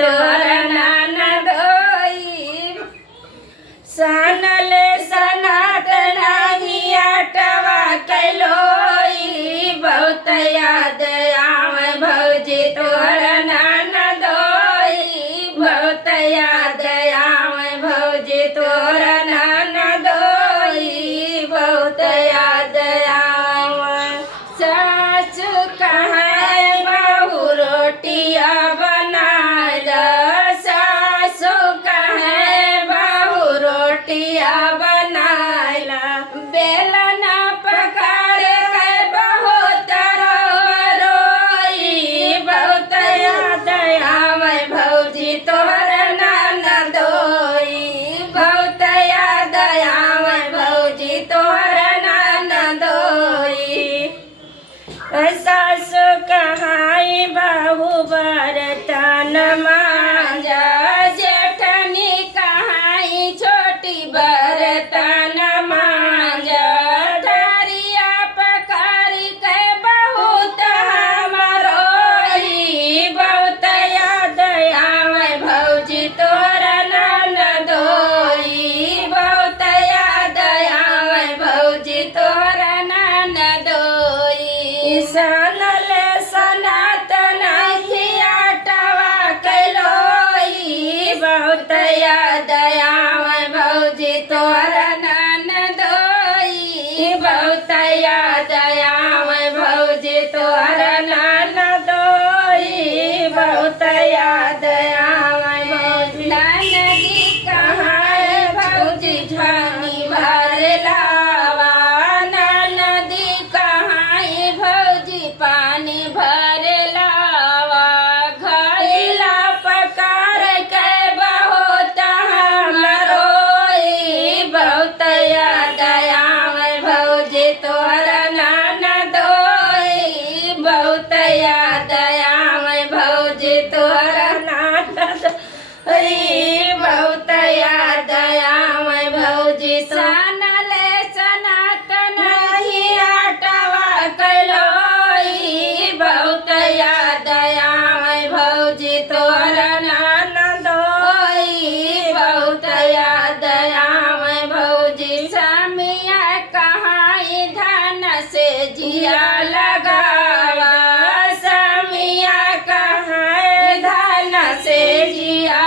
तोर ननदोई सनले सनातन हियाटवा कैलोई बहुत याद आवे भौजी तोर ननदोई बहुत याद आवे भौजी तोर ननदोई बहुत याद आवे सासु कहाँ बहू रोटिया बनाला सासु कहाँ बहू रोटिया बनाला बेलना पकड़ के बहुत रोई बहुत याद आवे भौजी तोर ननदोई बहुत याद आवे भौजी तोर ननदोई सासु कहाई बहू बर्तन मांजा जेठनी कहाई छोटी बर्तन मांजा धरिया पकड़ के बहुत हमरोई बहुत याद आवे भौजी तोर ननदोई बहुत याद आवे भौजी तोर ननदोई सनले सनातन हियाटवा कैलोई बहुत याद आवे भौजी तोर ननदोई बहुत याद आवे भौजी तोर ननदोई बहुत याद आवे भौजी ननदी कहाँ भौजी झनी भर लावा ननदी कहाँ भौजी पानी भर लावा घैला पकड़ के बहुत हमरोई बहुत याद आवे भौजी तोर ननदोई बहुत याद आवे भौजी तोर ननदोई बहुत याद आवे भौजी सनले सनातन हियाटवा कैलोई बहुत याद आवे भौजी तोर ननदोई बहुत याद आवे भौजी समिया कहाँ धन से जिया लगावा समिया कहाँ धन से जिया